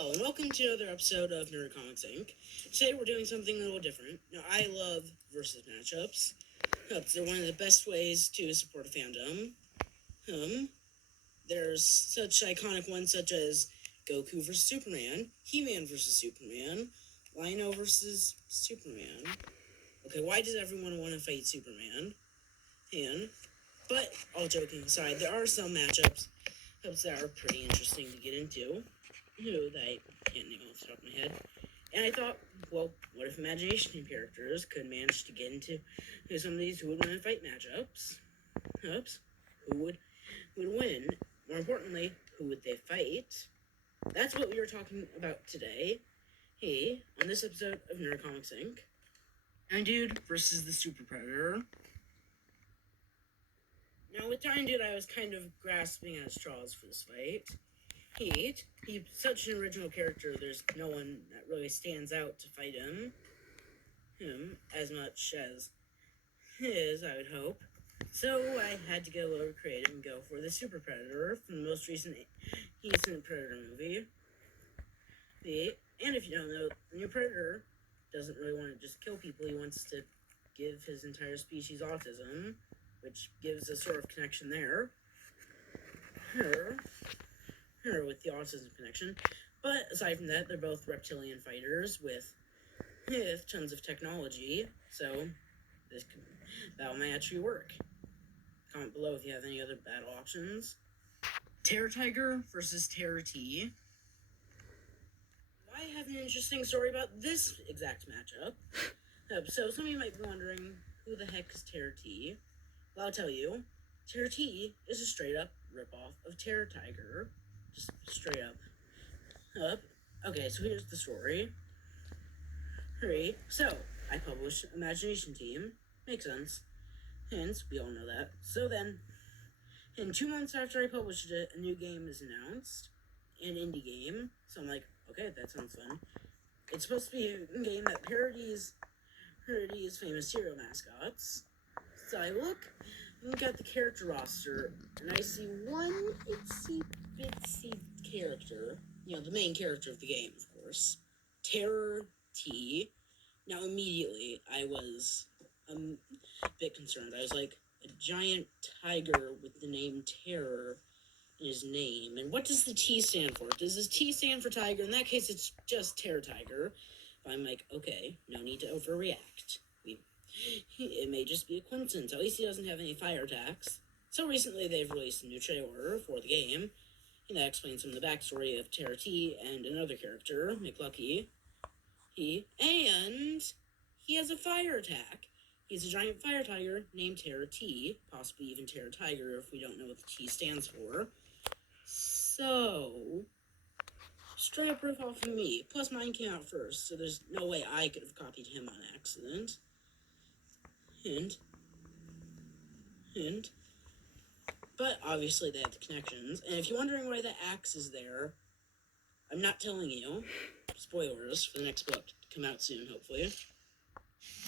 Hello, and welcome to another episode of N.E.R.D Inc. Today we're doing something a little different. Now, I love versus matchups. They're one of the best ways to support a fandom. There's such iconic ones such as Goku versus Superman, He-Man versus Superman, Lion versus Superman. Okay, why does everyone want to fight Superman? But, all joking aside, there are some matchups that are pretty interesting to get into. That I can't name off the top of my head. And I thought, well, what if imagination characters could manage to get into some of these who would want to fight matchups? Who would win? More importantly, who would they fight? That's what we were talking about today. Hey, on this episode of N.E.R.D Inc. Giant Dude versus the Super Predator. Now, with Giant Dude, I was kind of grasping at straws for this fight. He's such an original character, there's no one that really stands out to fight him as much as I would hope. So I had to get a little creative and go for the Super Predator from the most recent Predator movie. And if you don't know, the new Predator doesn't really want to just kill people, he wants to give his entire species autism, which gives a sort of connection there. Her with the autism connection. But aside from that, they're both reptilian fighters with tons of technology, so that might actually work. Comment below if you have any other battle options. Terror Tiger versus Terror T. I have an interesting story about this exact matchup. So some of you might be wondering, who the heck is Terror T? Well, I'll tell you. Terror T is a straight up ripoff of Terror Tiger. Just straight up. Okay, so here's the story. So, I published Imagination Team. Makes sense. Hence, we all know that. So then, in 2 months after I published it, a new game is announced. An indie game. So I'm like, okay, that sounds fun. It's supposed to be a game that parodies famous hero mascots. So I look at the character roster, and I see one itsy bitsy character, the main character of the game, of course, Terror T. Now, immediately, I was a bit concerned. I was like, a giant tiger with the name Terror in his name, and what does the T stand for? Does this T stand for tiger? In that case, it's just Terror Tiger. But I'm like, okay, no need to overreact. It may just be a coincidence. At least he doesn't have any fire attacks. So recently they've released a new trailer for the game, and that explains some of the backstory of Tarat and another character, Mclucky. He has a fire attack. He's a giant fire tiger named Tarat, possibly even Terror Tiger if we don't know what the T stands for. So, straight up riff off of me. Plus mine came out first, so there's no way I could have copied him on accident. Hint. But obviously they have the connections. And if you're wondering why the axe is there, I'm not telling you. Spoilers for the next book to come out soon, hopefully.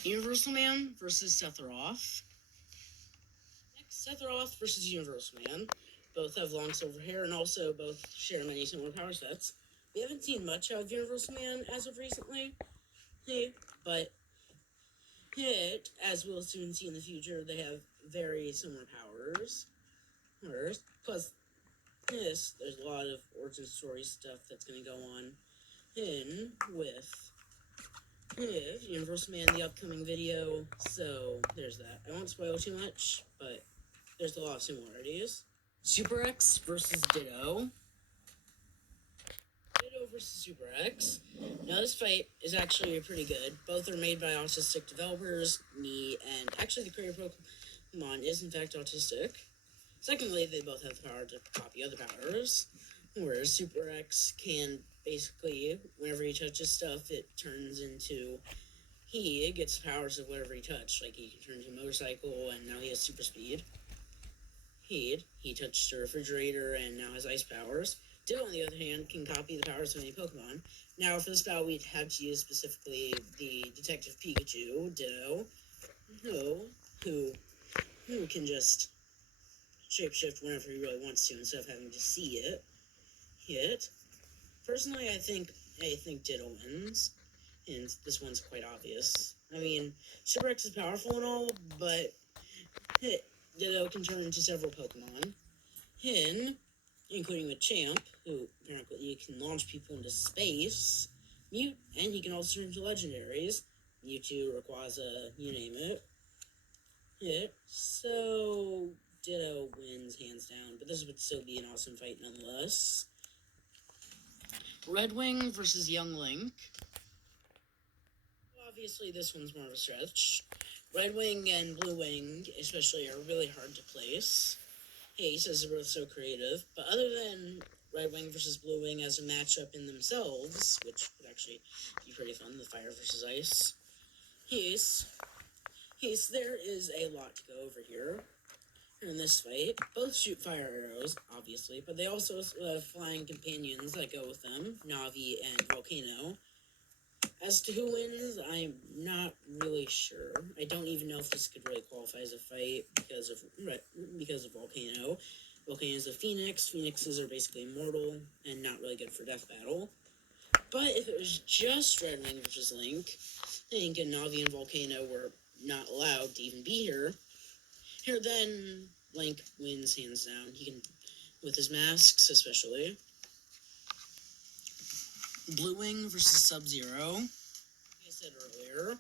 Universal Man versus Sethroth. Next, Sethroth versus Universal Man. Both have long silver hair and also both share many similar power sets. We haven't seen much of Universal Man as of recently. But as we'll soon see in the future, they have very similar powers. Plus, there's a lot of origin story stuff that's going to go on with Universal Man in the upcoming video, so there's that. I won't spoil too much, but there's a lot of similarities. Super X versus Ditto. Ditto versus Super X. Now, this fight is actually pretty good. Both are made by autistic developers, me, and actually the creator of Pokemon is in fact autistic. Secondly, they both have the power to copy other powers, whereas Super X can basically, whenever he touches stuff, it turns into, he gets the powers of whatever he touched. Like, he can turn into a motorcycle, and now he has super speed. He touched a refrigerator, and now has ice powers. Ditto, on the other hand, can copy the powers of any Pokemon. Now, for this battle, we'd have to use specifically the Detective Pikachu, Ditto, who can just shapeshift whenever he really wants to instead of having to see it. Personally, I think Ditto wins, and this one's quite obvious. I mean, Super X is powerful and all, but Ditto can turn into several Pokemon. Hin, including the Champ, who apparently can launch people into space. Mute, and he can also turn into legendaries. Mewtwo, Rayquaza, you name it. Yeah, so Ditto wins hands down, but this would still be an awesome fight nonetheless. Red Wing versus Young Link. Obviously, this one's more of a stretch. Red Wing and Blue Wing, especially, are really hard to place. Hey, he says they're both so creative, but other than Red Wing versus Blue Wing as a matchup in themselves, which would actually be pretty fun, the fire versus ice. There is a lot to go over here. In this fight, both shoot fire arrows, obviously, but they also have flying companions that go with them, Navi and Volcano. As to who wins, I'm not really sure. I don't even know if this could really qualify as a fight because of Volcano. Volcano is a Phoenix. Phoenixes are basically immortal and not really good for death battle. But if it was just Red Wing versus Link, Link and Navi and Volcano were not allowed to even be here. Then Link wins hands down. He can, with his masks especially. Blue Wing versus SubZero. Like I said earlier,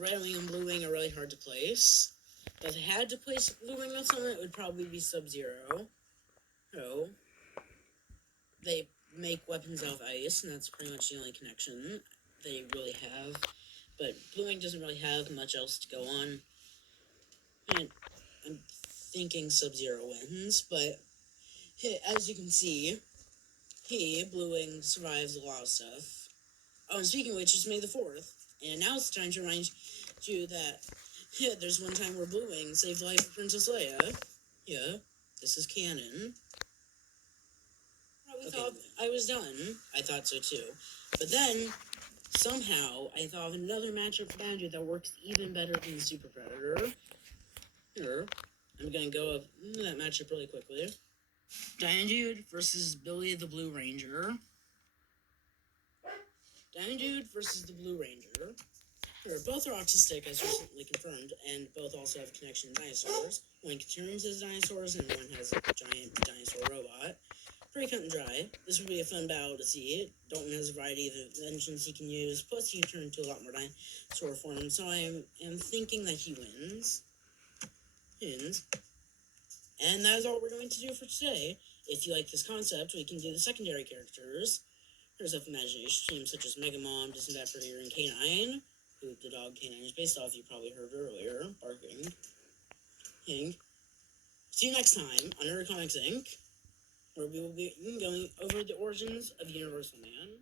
Red Wing and Blue Wing are really hard to place. But if I had to place Blue Wing on someone, it would probably be SubZero. So, they make weapons out of ice, and that's pretty much the only connection they really have. But Blue Wing doesn't really have much else to go on. And I'm thinking SubZero wins, but as you can see, Blue Wing, survives a lot of stuff. Oh, and speaking of which, it's May the 4th, and now it's time to remind you that there's one time where Blue Wing saved the life of Princess Leia. Yeah, this is canon. I thought I was done. I thought so too. But then, somehow, I thought of another matchup for Andrew that works even better than the Super Predator. Here, I'm gonna go up that matchup really quickly. Dude versus Billy the Blue Ranger. Dude versus the Blue Ranger. Both are autistic, as recently confirmed, and both also have a connection to dinosaurs. One can turn into dinosaurs, and one has a giant dinosaur robot. Pretty cut and dry. This would be a fun battle to see. Dalton has a variety of inventions he can use, plus he can turn into a lot more dinosaur forms, so I am thinking that he wins. And that is all we're going to do for today. If you like this concept, we can do the secondary characters. There's of imagination teams such as Mega Mom, Disney Predator, and K9, who the dog K9 is based off, you probably heard earlier, barking. See you next time on N.E.R.D Comics Inc., where we will be going over the origins of Universal Man.